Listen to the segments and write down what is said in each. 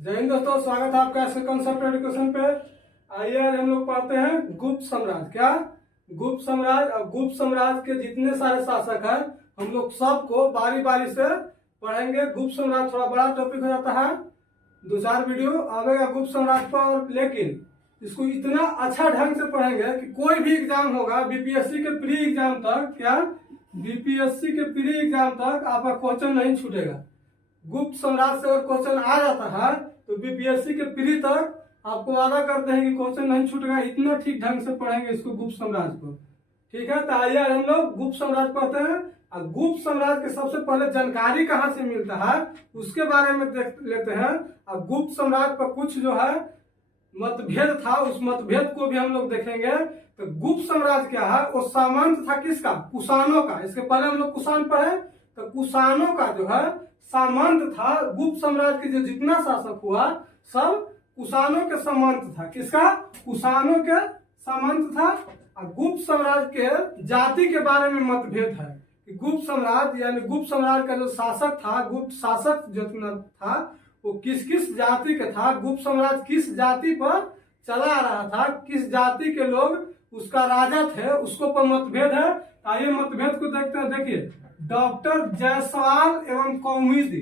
जय हिंद दोस्तों, स्वागत है आपका ऐसे कॉन्सेप्ट एजुकेशन पे। आइए आज हम लोग पढ़ते हैं गुप्त साम्राज्य। क्या गुप्त साम्राज्य? और गुप्त साम्राज्य के जितने सारे शासक हैं हम लोग सबको बारी बारी से पढ़ेंगे। गुप्त साम्राज्य थोड़ा बड़ा टॉपिक हो जाता है, 2-4 वीडियो आवेगा गुप्त साम्राज्य पर, लेकिन इसको इतना अच्छा ढंग से पढ़ेंगे कि कोई भी एग्जाम होगा बीपीएससी के प्री एग्जाम तक, क्या बीपीएससी के प्री एग्जाम तक आपका क्वेश्चन नहीं छूटेगा। गुप्त साम्राज्य से अगर क्वेश्चन आ जाता है तो बीपीएससी के प्री तक आपको वादा करते हैं कि क्वेश्चन नहीं छूटेगा। इतना ठीक ढंग से पढ़ेंगे इसको, गुप्त साम्राज्य को। ठीक है, तो आइए हम लोग गुप्त साम्राज्य पढ़ते हैं। और गुप्त साम्राज्य के सबसे पहले जानकारी कहाँ से मिलता है उसके बारे में देख लेते हैं। और गुप्त साम्राज्य पर कुछ जो है मतभेद था, उस मतभेद को भी हम लोग देखेंगे। तो गुप्त साम्राज्य क्या है? वो सामंत था किसका? कुषाणों का। इसके पहले हम लोग कुषाण पढ़े, तो कुषाणों का जो है सामंत था। गुप्त साम्राज्य के जो जितना शासक हुआ सब कुषाणों के सामंत था। किसका? कुषाणों के सामंत था। और गुप्त साम्राज्य के जाति के बारे में मतभेद है कि गुप्त साम्राज्य यानी गुप्त साम्राज्य का जो शासक था, गुप्त शासक जो था वो किस किस जाति का था, गुप्त साम्राज्य किस जाति पर चला आ रहा था, किस जाति के लोग उसका राजा थे, उसको पर मतभेद है। आइए मतभेद को देखते हैं। देखिए, डॉक्टर जायसवाल एवं कौमुदी,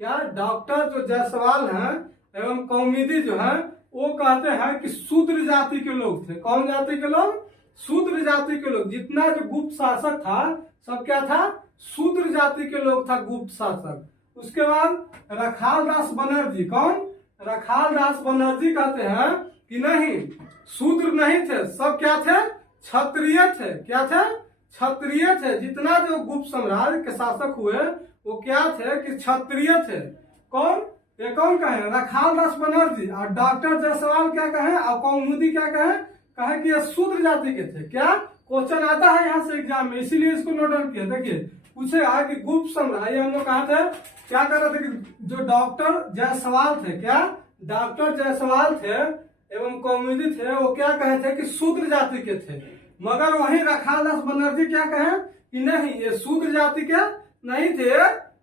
क्या डॉक्टर जो जायसवाल हैं एवं कौमुदी जो है वो कहते हैं कि शूद्र जाति के लोग थे। कौन जाति के लोग? शूद्र जाति के लोग। जितना जो गुप्त शासक था सब क्या था? शूद्र जाति के लोग था गुप्त शासक। उसके बाद रखाल दास बनर्जी, कौन? रखाल दास बनर्जी कहते हैं कि नहीं, शूद्र नहीं थे, सब क्या थे? क्षत्रिय थे। क्या थे? क्षत्रिय थे। जितना जो गुप्त साम्राज्य के शासक हुए वो क्या थे कि क्षत्रिय थे। कौन? ये कौन कहे? रखाल दास बनर्जी। और डॉक्टर जायसवाल क्या कहे? और कौमुदी क्या कहे? कहे कि ये शूद्र जाति के थे। क्या क्वेश्चन आता है यहाँ से एग्जाम में, इसीलिए इसको नोट डाउन किया। देखिए पूछेगा कि गुप्त साम्राज्य हम लोग कहा थे, क्या कर रहे थे कि जो डॉक्टर जायसवाल थे, क्या डॉक्टर जायसवाल थे एवं कौमुदी थे, वो क्या कहे थे कि शूद्र जाति के थे। मगर वही रखाल दास बनर्जी क्या कहे कि नहीं, ये शूद्र जाति के नहीं थे,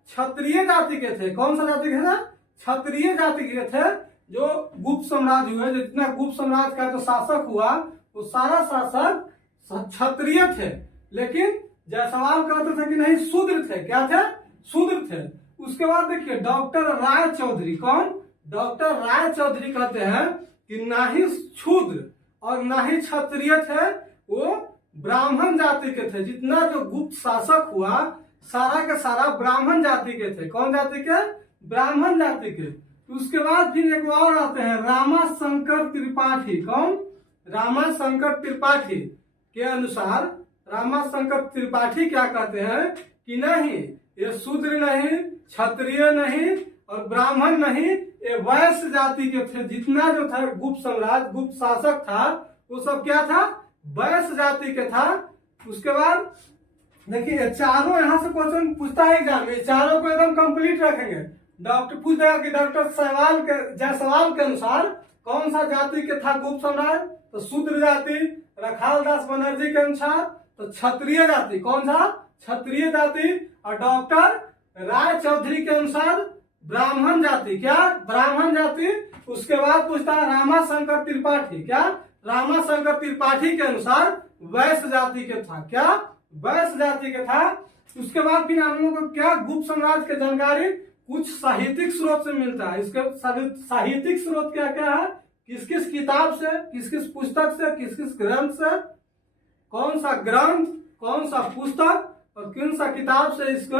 क्षत्रिय जाति के थे। कौन सा जाति के थे? क्षत्रिय जाति के थे। जो गुप्त साम्राज्य हुए, जितना गुप्त साम्राज्य का जो शासक हुआ वो सारा शासक क्षत्रिय थे, लेकिन जायसवाल कहते थे कि नहीं, शूद्र थे। क्या थे? शूद्र थे। उसके बाद देखिए डॉक्टर राय चौधरी, कौन? डॉक्टर राय चौधरी कहते हैं कि ना ही शूद्र और ना ही क्षत्रिय थे, वो ब्राह्मण जाति के थे। जितना जो गुप्त शासक हुआ सारा का सारा ब्राह्मण जाति के थे। कौन जाति के? ब्राह्मण जाति के। उसके बाद फिर एक और आते हैं रामाशंकर त्रिपाठी। कौन? रामाशंकर त्रिपाठी के अनुसार रामाशंकर त्रिपाठी क्या कहते हैं कि नहीं, ये शूद्र नहीं, क्षत्रिय नहीं और ब्राह्मण नहीं, ये वैश्य जाति के थे। जितना जो था गुप्त साम्राज्य, गुप्त शासक था वो सब क्या था? वैश्य जाति के था। उसके बाद देखिए चारों यहाँ से क्वेश्चन पूछता है एग्जाम में, चारों को एकदम कंप्लीट रखेंगे। डॉक्टर पूछ देगा कि डॉक्टर जायसवाल के अनुसार कौन सा जाति के था गुप्त साम्राज्य? तो शूद्र जाति। रखाल दास बनर्जी के अनुसार तो क्षत्रिय जाति। कौन सा? क्षत्रिय जाति। और डॉक्टर राय चौधरी के अनुसार ब्राह्मण जाति। क्या? ब्राह्मण जाति। उसके बाद पूछता है रामाशंकर त्रिपाठी, क्या रामाशंकर त्रिपाठी के अनुसार वैश्य जाति के था। क्या? वैश्य जाति के था। उसके बाद फिर हम लोग को क्या गुप्त साम्राज्य की जानकारी कुछ साहित्यिक स्रोत से मिलता है। इसके साहित्यिक स्रोत क्या क्या है? किस किस किताब से, किस किस पुस्तक से, किस किस ग्रंथ से, कौन सा ग्रंथ, कौन सा पुस्तक और किन सा किताब से इसको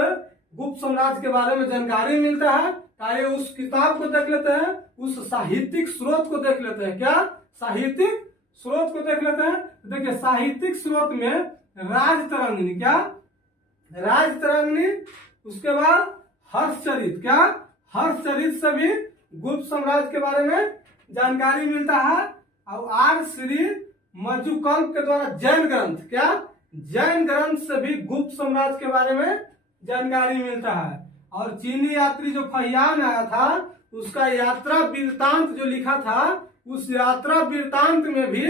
गुप्त साम्राज्य के बारे में जानकारी मिलता है। आइए उस किताब को देख लेते हैं, उस साहित्यिक स्रोत को देख लेते हैं। क्या साहित्यिक स्रोत को देख लेते हैं? देखिए साहित्यिक स्रोत में राजतरंगिणी, क्या राजतरंगिणी। उसके बाद हर्षचरित, क्या हर्षचरित से भी गुप्त साम्राज्य के बारे में जानकारी मिलता है। और आर श्री मजुकल्प के द्वारा जैन ग्रंथ, क्या जैन ग्रंथ से भी गुप्त साम्राज्य के बारे में जानकारी मिलता है। और चीनी यात्री जो फहियान आया था उसका यात्रा वृत्तांत जो लिखा था, उस यात्रा वृत्तांत में भी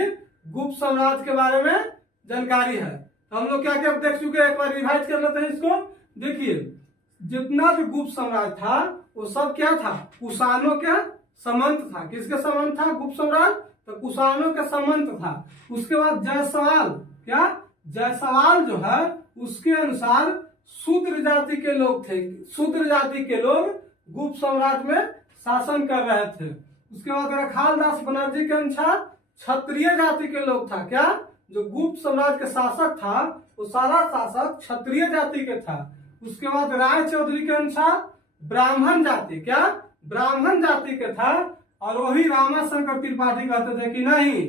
गुप्त साम्राज्य के बारे में जानकारी है। तो हम लोग क्या क्या देख चुके हैं, एक बार रिवाइज कर लेते हैं इसको। देखिए जितना भी गुप्त साम्राज्य था वो सब क्या था? कुषाणों के सामंत था। किसके सामंत था गुप्त सम्राट? तो कुषाणों के सामंत था। उसके बाद जायसवाल, क्या जायसवाल जो है उसके अनुसार शूद्र जाति के लोग थे। शूद्र जाति के लोग गुप्त साम्राज्य में शासन कर रहे थे। उसके बाद रखालदास बनर्जी के अनुसार क्षत्रिय जाति के लोग था। क्या जो गुप्त साम्राज्य के शासक था वो सारा शासक क्षत्रिय जाति के था। उसके बाद राय चौधरी के अनुसार ब्राह्मण जाति, क्या ब्राह्मण जाति के था। और वही रामाशंकर त्रिपाठी कहते थे कि नहीं,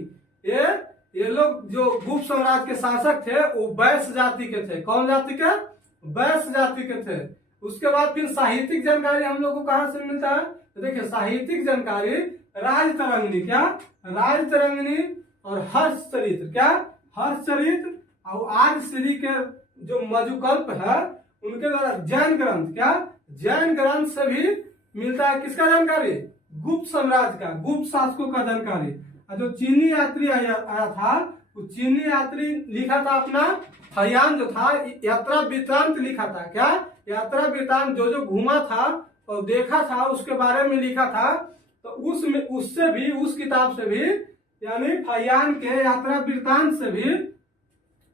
ये लोग जो गुप्त साम्राज्य के शासक थे वो वैश्य जाति के थे। कौन जाति के? वैश्य जाति के थे। उसके बाद फिर साहित्यिक जानकारी हम लोग को कहां से मिलता है? तो देखिए साहित्यिक जानकारी राजतरंगिणी, क्या राजतरंगिणी और हर्षचरित्र, क्या हर्षचरित्र और आर्यश्री के जो मजुकल्प है उनके द्वारा जैन ग्रंथ, क्या जैन ग्रंथ से भी मिलता है। किसका जानकारी? गुप्त साम्राज्य का, गुप्त शासकों का जानकारी। और जो चीनी यात्री आया था वो चीनी यात्री लिखा था अपना हयान जो था यात्रा वृत्तांत लिखा था। क्या यात्रा वृत्तांत जो घूमा था और देखा था उसके बारे में लिखा था। तो उसमें उससे भी उस किताब से भी यानी हयान के यात्रा वृत्तांत से भी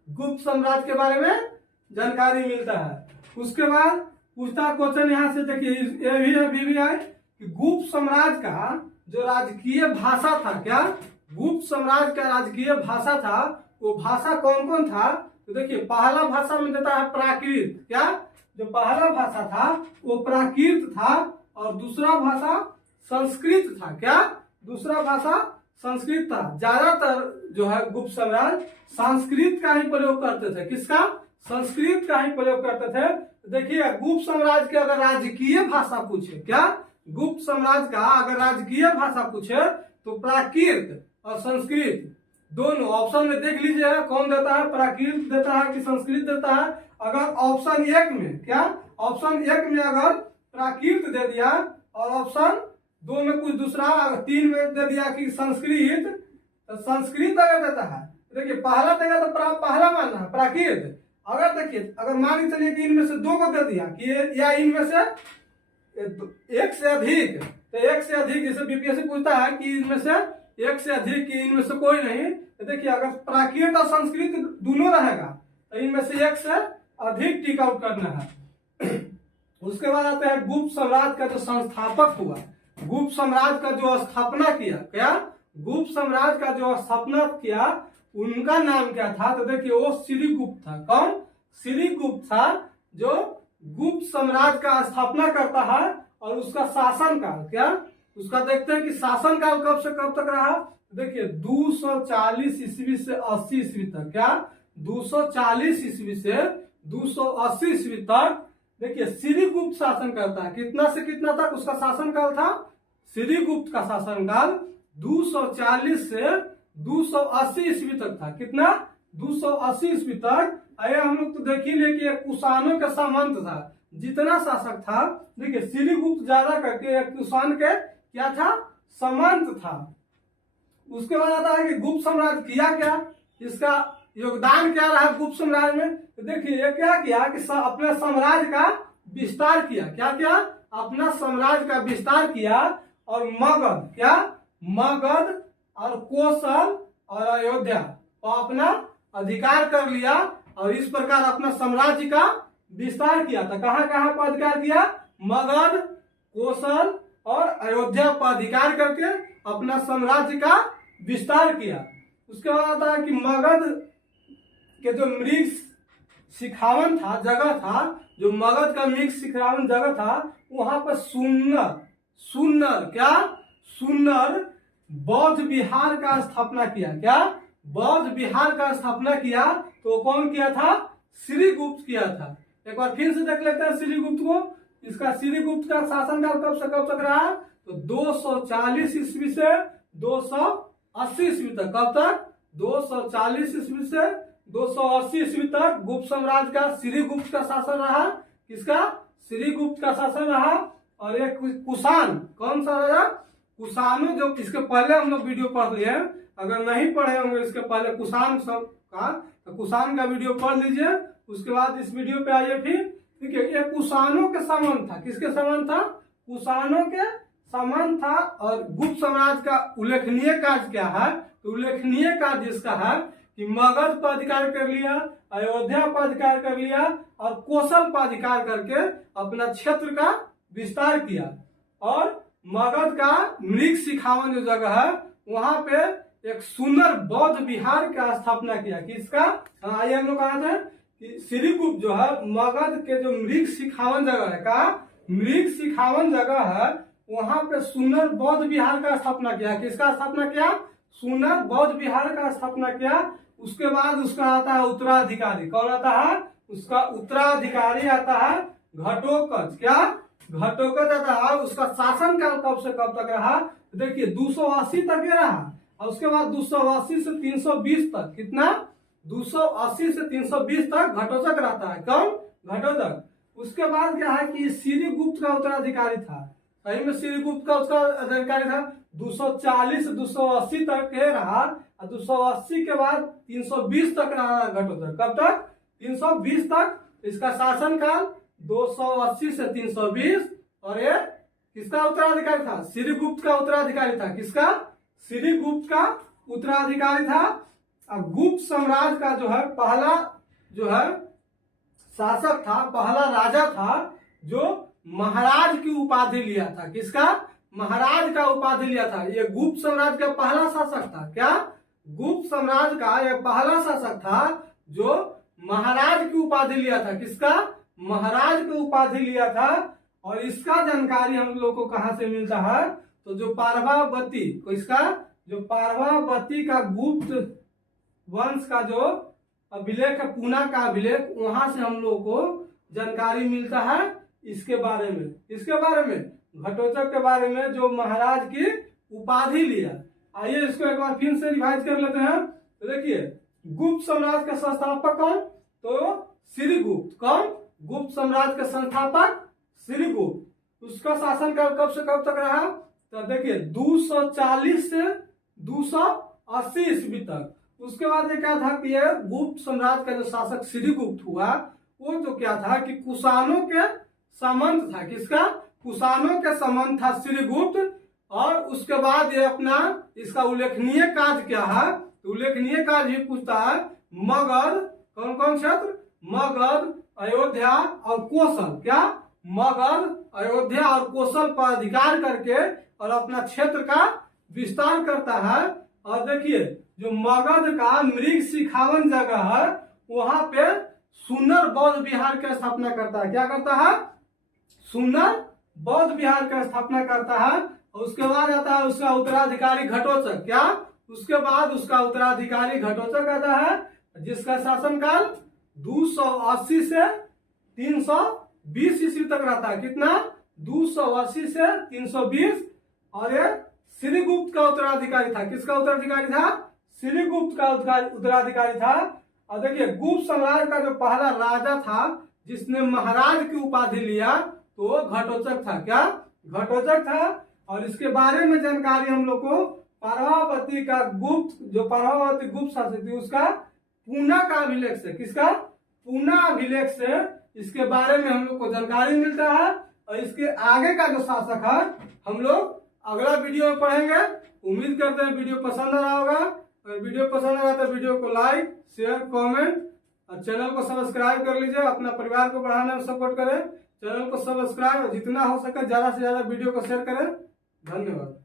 गुप्त साम्राज्य के बारे में जानकारी मिलता है। उसके बाद पूछता क्वेश्चन यहाँ से देखिए ये भी है BBI कि गुप्त साम्राज्य का जो राजकीय भाषा था, क्या गुप्त साम्राज्य का राजकीय भाषा था वो भाषा कौन कौन था? तो देखिए पहला भाषा में देता है प्राकृत। क्या जो पहला भाषा था वो प्राकृत था और दूसरा भाषा संस्कृत था। क्या दूसरा भाषा संस्कृत था। ज्यादातर जो है गुप्त साम्राज्य संस्कृत का ही प्रयोग करते थे। किसका? संस्कृत का ही प्रयोग करते थे। देखिए गुप्त साम्राज्य के अगर राजकीय भाषा पूछे, क्या गुप्त साम्राज्य का अगर राजकीय भाषा पूछे तो प्राकृत और संस्कृत दोनों ऑप्शन में देख लीजिए कौन देता है, प्राकृत देता है कि संस्कृत देता है। अगर ऑप्शन 1 में, क्या ऑप्शन 1 में अगर प्राकृत दे दिया और ऑप्शन 2 में कुछ दूसरा, अगर 3 में दे दिया कि संस्कृत, तो संस्कृत अगर देता है देखिए पहला देगा तो पहला मानना है प्राकृत। अगर देखिए अगर मान के चलिए कि इनमें से 2 को दे दिया कि या इनमें से एक से अधिक, तो एक से अधिक जैसे बीपीएससी पूछता है कि इनमें से एक से अधिक कि इनमें से कोई नहीं, तो देखिए अगर प्राकृत और संस्कृत दोनों रहेगा तो इनमें से एक से अधिक टिक आउट करना है। उसके बाद आता है गुप्त साम्राज्य का जो संस्थापक हुआ, गुप्त साम्राज्य का जो स्थापना किया, क्या गुप्त साम्राज्य का जो स्थापना किया उनका नाम क्या था? तो देखिए वो श्रीगुप्त था। कौन? श्रीगुप्त था जो गुप्त साम्राज्य का स्थापना करता है। और उसका शासन काल, क्या उसका देखते हैं कि शासन काल कब से कब तक रहा। देखिए 240 ईस्वी से 80 ईस्वी तक, क्या 240 ईस्वी से 280 ईस्वी तक देखिए श्रीगुप्त शासन करता है। कितना से कितना तक उसका शासन काल था? श्रीगुप्त का शासन काल 240 से 280 ईस्वी तक था। कितना? 280 ईस्वी तक। आइए हम लोग तो देख ही ले कि कुषाणों का सामंत था। जितना शासक था देखिए श्रीगुप्त ज्यादा करके कुषाण के क्या था? सामंत था। उसके बाद आता है कि गुप्त साम्राज्य किया क्या, इसका योगदान क्या रहा गुप्त साम्राज्य में। तो देखिए ये क्या किया कि अपने साम्राज्य का विस्तार किया। क्या किया? अपना साम्राज्य का विस्तार किया और मगध, क्या मगध और कोसल और अयोध्या को अपना अधिकार कर लिया और इस प्रकार अपना साम्राज्य का विस्तार किया था। कहां कहां पर अधिकार किया? मगध, कोसल और अयोध्या पर अधिकार करके अपना साम्राज्य का विस्तार किया। उसके बाद आता है कि मगध के जो मृग शिखावन था, जगह था, जो मगध का मृग शिखावन जगह था, वहां पर सुन्नर क्या सुन्नर बौद्ध विहार का स्थापना किया। क्या बौद्ध विहार का स्थापना किया? तो कौन किया था? श्रीगुप्त किया था। एक बार फिर से देख लेते हैं श्रीगुप्त को। इसका श्रीगुप्त का शासनकाल कब से कब तक रहा? तो 240 ईस्वी से 280 ईस्वी तक। कब तक? 240 ईस्वी से 280 ईस्वी तक गुप्त साम्राज्य का श्रीगुप्त का शासन रहा। किसका? श्रीगुप्त का शासन रहा। और एक कुषाण, कौन सा रहा? कुषाणों, जो इसके पहले हम लोग वीडियो पढ़ लिए, अगर नहीं पढ़े होंगे इसके पहले कुषाण का, तो कुषाण का वीडियो पढ़ लीजिए। उसके बाद इस वीडियो पे आइए फिर। ठीक है, ये कुषाणों के सामंत था। किसके सामंत था? कुषाणों के समान था। और गुप्त साम्राज्य का उल्लेखनीय कार्य क्या है? तो उल्लेखनीय कार्य जिसका है कि मगध पर अधिकार कर लिया, अयोध्या पर अधिकार कर लिया और कौशल पर अधिकार करके अपना क्षेत्र का विस्तार किया। और मगध का मृग सिखावन जो जगह है वहां पे एक सुंदर बौद्ध विहार का स्थापना किया। किसका? आइए हम लोग कहा था कि श्रीगुप्त जो है मगध के जो मृग सिखावन जगह है का मृग सिखावन जगह है वहां पे सुंदर बौद्ध विहार का स्थापना किया। किसका स्थापना किया? सुंदर बौद्ध विहार का स्थापना किया। उसके बाद उसका आता है उत्तराधिकारी। कौन आता है? उसका उत्तराधिकारी आता है घटोत्कच। क्या? घटोत्कच आता है। उसका शासनकाल कब से कब तक रहा? देखिए 280 तक ये रहा और उसके बाद 280 से 320 तक। कितना? 280 से 320 तक घटोत्कच रहता है। कौन? घटोत्कच। उसके बाद क्या है कि श्रीगुप्त का उत्तराधिकारी था। सही में श्रीगुप्त का उत्तराधिकारी था। 240 से 280 तक के रहा और 280 के बाद 320 तक रहा घटोत्कच। कब तक? 320 तक। इसका शासनकाल 280 से 320। और ये किसका उत्तराधिकारी था? श्रीगुप्त का उत्तराधिकारी था। किसका? श्रीगुप्त का उत्तराधिकारी था। अब गुप्त साम्राज्य का जो है पहला जो है शासक था, पहला राजा था जो महाराज की उपाधि लिया था। किसका? महाराज का उपाधि लिया था। ये गुप्त साम्राज्य का पहला शासक था। क्या? गुप्त साम्राज्य का यह पहला शासक था जो महाराज की उपाधि लिया था। किसका? महाराज की उपाधि लिया था। और इसका जानकारी हम लोग को कहां से मिलता है? तो जो पारभावती को इसका जो पारभावती का गुप्त वंश का जो अभिलेख है, पूना का अभिलेख, वहां से हम लोग को जानकारी मिलता है इसके बारे में। इसके बारे में घटोत्कच के बारे में जो महाराज की उपाधि लिया। आइए इसको एक बार फिर से रिवाइज कर लेते हैं। तो देखिए गुप्त साम्राज्य का संस्थापक कौन? तो श्रीगुप्त। कौन? गुप्त साम्राज्य का संस्थापक श्रीगुप्त। उसका शासनकाल कब से कब तक रहा? तो देखिए 240 से 280 ईस्वी तक। उसके बाद ये क्या था कि ये गुप्त साम्राज्य का जो शासक श्रीगुप्त हुआ वो तो क्या था कि कुषाणों के संबंध था। किसका? कुषाणों के संबंध था श्रीगुप्त। और उसके बाद ये अपना इसका उल्लेखनीय कार्य क्या है? तो उल्लेखनीय कार्य ये पूछता है मगध, कौन कौन क्षेत्र? मगध, अयोध्या और कौशल। क्या? मगध, अयोध्या और कौशल पर अधिकार करके और अपना क्षेत्र का विस्तार करता है। और देखिए जो मगध का मृग सिखावन जगह है वहां पे सुंदर बौद्ध विहार की स्थापना करता है। क्या करता है? सुंदर बौद्ध विहार की स्थापना करता है। और उसके बाद आता है उसका उत्तराधिकारी घटोत्कच। क्या? उसके बाद उसका उत्तराधिकारी घटोत्कच आता है जिसका शासनकाल 280 से 320 ईस्वी तक रहता है। कितना? 280 से 320। और ये श्रीगुप्त का उत्तराधिकारी था। किसका उत्तराधिकारी था? श्रीगुप्त का उत्तराधिकारी था। और देखिए गुप्त साम्राज्य का जो पहला राजा था जिसने महाराज की उपाधि लिया तो घटोत्कच था। क्या? घटोत्कच था। और इसके बारे में जानकारी हम लोग को पारभावती का गुप्त जो पारभावती गुप्त शासक थी उसका पूना का अभिलेख से। किसका? पूना अभिलेख से इसके बारे में हम लोग को जानकारी मिलता है। और इसके आगे का जो शासक है हम लोग अगला वीडियो में पढ़ेंगे। उम्मीद करते हैं वीडियो पसंद आ रहा होगा। अगर वीडियो पसंद आ रहा तो वीडियो को लाइक, शेयर, कमेंट और चैनल को सब्सक्राइब कर लीजिए। अपना परिवार को बढ़ाने में सपोर्ट करें। चैनल को सब्सक्राइब जितना हो सके ज्यादा से ज्यादा वीडियो को शेयर करें। धन्यवाद।